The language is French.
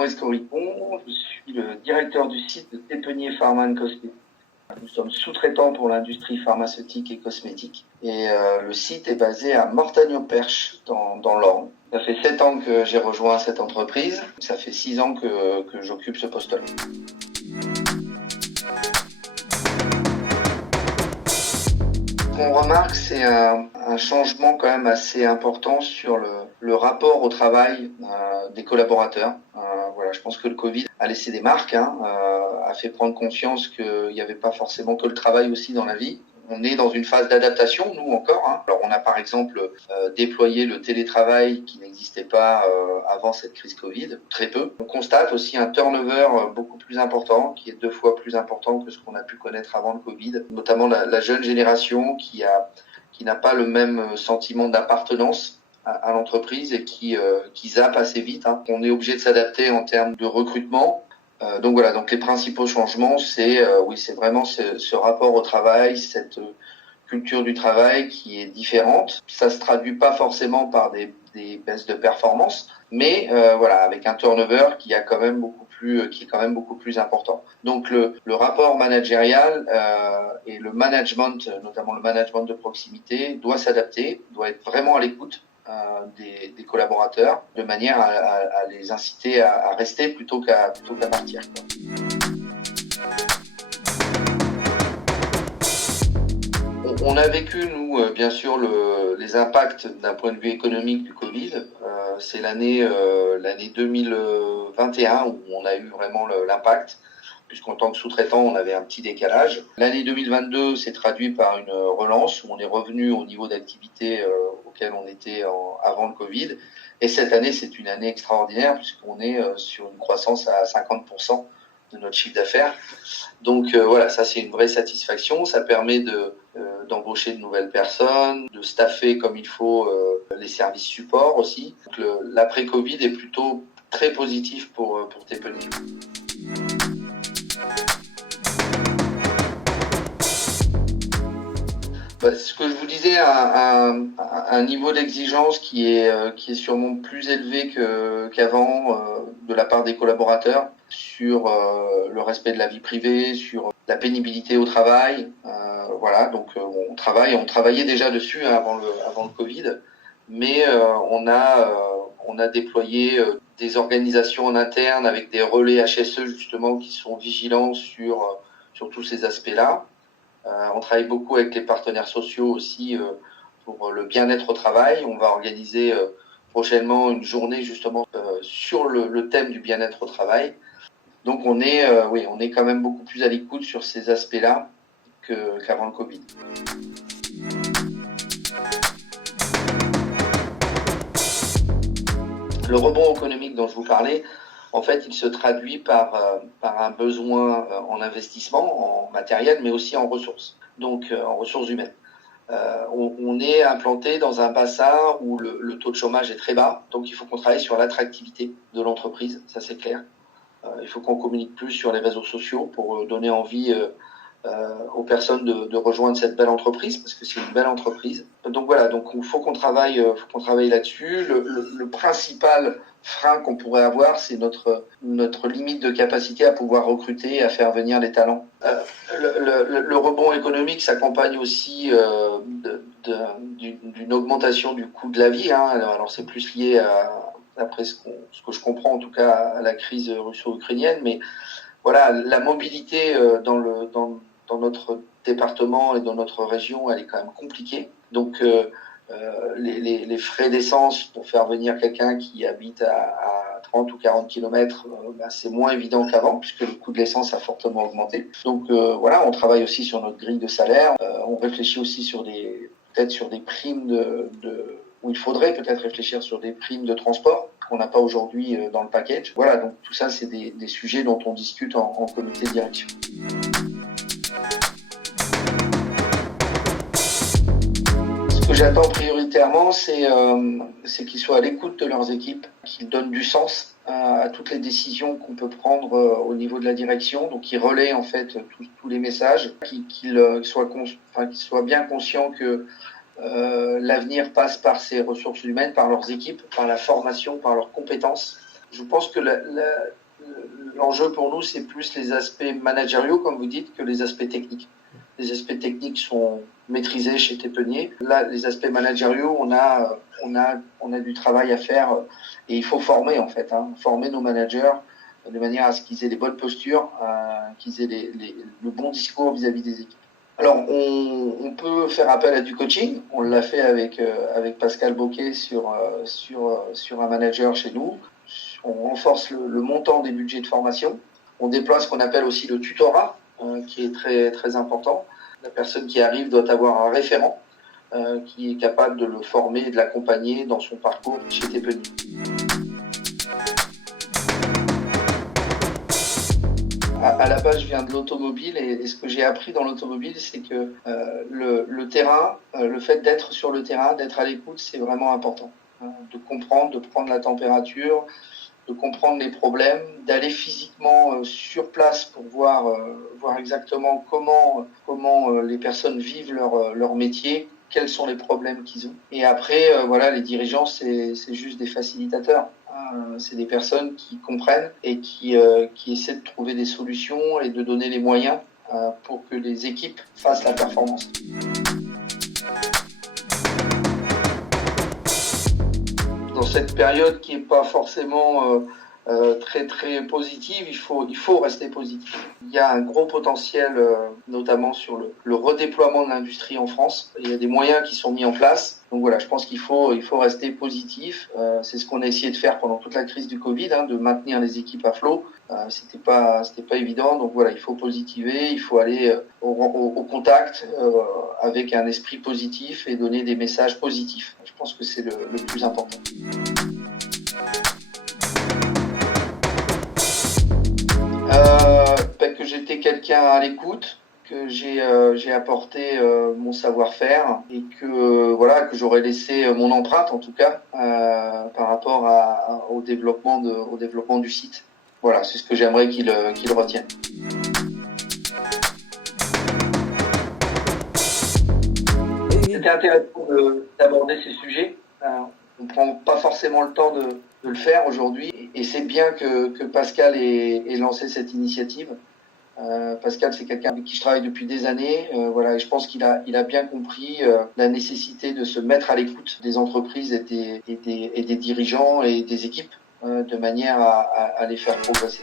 Fabrice Corricon, je suis le directeur du site de Tépenier Pharma & Cosmétiques. Nous sommes sous-traitants pour l'industrie pharmaceutique et cosmétique. Et le site est basé à Mortagne-au-Perche, dans l'Orne. Ça fait 7 ans que j'ai rejoint cette entreprise. Ça fait 6 ans que j'occupe ce poste-là. Ce qu'on remarque, c'est un changement quand même assez important sur le rapport au travail des collaborateurs. Voilà, je pense que le Covid a laissé des marques, a fait prendre conscience qu'il n'y avait pas forcément que le travail aussi dans la vie. On est dans une phase d'adaptation, nous encore. Alors on a par exemple déployé le télétravail qui n'existait pas avant cette crise Covid, très peu. On constate aussi un turnover beaucoup plus important, qui est 2 fois plus important que ce qu'on a pu connaître avant le Covid, notamment la jeune génération qui n'a pas le même sentiment d'appartenance à l'entreprise et qui zappe assez vite. On est obligé de s'adapter en termes de recrutement. Donc voilà, donc les principaux changements, c'est vraiment ce rapport au travail, cette culture du travail qui est différente. Ça se traduit pas forcément par des baisses de performance, mais avec un turnover qui est quand même beaucoup plus important. Donc le rapport managérial et le management, notamment le management de proximité, doit s'adapter, doit être vraiment à l'écoute des collaborateurs, de manière à les inciter à rester plutôt qu'à partir. On a vécu, nous, bien sûr, les impacts d'un point de vue économique du Covid. C'est l'année 2021 où on a eu vraiment l'impact, puisqu'en tant que sous-traitant, on avait un petit décalage. L'année 2022 s'est traduite par une relance où on est revenu au niveau d'activité auquel on était avant le Covid. Et cette année, c'est une année extraordinaire puisqu'on est sur une croissance à 50% de notre chiffre d'affaires. Donc ça c'est une vraie satisfaction. Ça permet d'embaucher de nouvelles personnes, de staffer comme il faut les services support aussi. Donc l'après-Covid est plutôt très positif pour Tépenier. Ce que je vous disais, un niveau d'exigence qui est sûrement plus élevé qu'avant de la part des collaborateurs sur le respect de la vie privée, sur la pénibilité au travail. Donc on travaillait déjà dessus avant le Covid, mais on a déployé des organisations en interne avec des relais HSE justement qui sont vigilants sur tous ces aspects-là. On travaille beaucoup avec les partenaires sociaux aussi pour le bien-être au travail. On va organiser prochainement une journée justement sur le thème du bien-être au travail. Donc on est quand même beaucoup plus à l'écoute sur ces aspects-là qu'avant le Covid. Le rebond économique dont je vous parlais, en fait, il se traduit par un besoin en investissement, en matériel, mais aussi en ressources, donc en ressources humaines. On est implanté dans un bassin où le taux de chômage est très bas, donc il faut qu'on travaille sur l'attractivité de l'entreprise, ça c'est clair. Il faut qu'on communique plus sur les réseaux sociaux pour donner envie aux personnes de rejoindre cette belle entreprise, parce que c'est une belle entreprise. Donc voilà, donc il faut qu'on travaille là-dessus. Le principal frein qu'on pourrait avoir, c'est notre limite de capacité à pouvoir recruter et à faire venir les talents. Le rebond économique s'accompagne aussi d'une augmentation du coût de la vie. Alors c'est plus lié d'après ce que je comprends en tout cas à la crise russo-ukrainienne, mais voilà, la mobilité dans notre département et dans notre région, elle est quand même compliquée. Donc les frais d'essence pour faire venir quelqu'un qui habite à 30 ou 40 km, c'est moins évident qu'avant puisque le coût de l'essence a fortement augmenté. Donc on travaille aussi sur notre grille de salaire. On réfléchit aussi peut-être sur des primes où il faudrait peut-être réfléchir sur des primes de transport qu'on n'a pas aujourd'hui dans le package. Voilà, donc tout ça, c'est des sujets dont on discute en comité de direction. Ce que j'attends prioritairement, c'est qu'ils soient à l'écoute de leurs équipes, qu'ils donnent du sens à toutes les décisions qu'on peut prendre au niveau de la direction, donc qu'ils relaient en fait tous les messages, qu'ils soient bien conscients que l'avenir passe par ces ressources humaines, par leurs équipes, par la formation, par leurs compétences. Je pense que l'enjeu pour nous, c'est plus les aspects managériaux, comme vous dites, que les aspects techniques. Les aspects techniques sont maîtrisés chez Tépenier. Là, les aspects managériaux, on a du travail à faire et il faut former en fait, former nos managers de manière à ce qu'ils aient les bonnes postures, qu'ils aient le bon discours vis-à-vis des équipes. Alors, on peut faire appel à du coaching. On l'a fait avec Pascal Bocquet sur un manager chez nous. On renforce le montant des budgets de formation. On déploie ce qu'on appelle aussi le tutorat, qui est très très important. La personne qui arrive doit avoir un référent qui est capable de le former et de l'accompagner dans son parcours chez Tépenier. À la base, je viens de l'automobile et ce que j'ai appris dans l'automobile, c'est que le terrain, le fait d'être sur le terrain, d'être à l'écoute, c'est vraiment important. De comprendre, de prendre la température, de comprendre les problèmes, d'aller physiquement sur place pour voir exactement comment les personnes vivent leur métier, quels sont les problèmes qu'ils ont. Et après, les dirigeants, c'est juste des facilitateurs. C'est des personnes qui comprennent et qui essaient de trouver des solutions et de donner les moyens pour que les équipes fassent la performance. Dans cette période qui n'est pas forcément très très positive, il faut rester positif. Il y a un gros potentiel, notamment sur le redéploiement de l'industrie en France. Il y a des moyens qui sont mis en place. Donc voilà, je pense qu'il faut rester positif. C'est ce qu'on a essayé de faire pendant toute la crise du Covid, de maintenir les équipes à flot. C'était pas évident. Donc voilà, il faut positiver, il faut aller au contact avec un esprit positif et donner des messages positifs. Je pense que c'est le plus important. Que j'étais quelqu'un à l'écoute, que j'ai apporté mon savoir-faire et que j'aurais laissé mon empreinte en tout cas par rapport au développement du site. Voilà, c'est ce que j'aimerais qu'il retienne. C'était intéressant d'aborder ces sujets. On prend pas forcément le temps de le faire aujourd'hui et c'est bien que Pascal ait lancé cette initiative. Pascal, c'est quelqu'un avec qui je travaille depuis des années. Et je pense qu'il a bien compris la nécessité de se mettre à l'écoute des entreprises et des dirigeants et des équipes de manière à les faire progresser.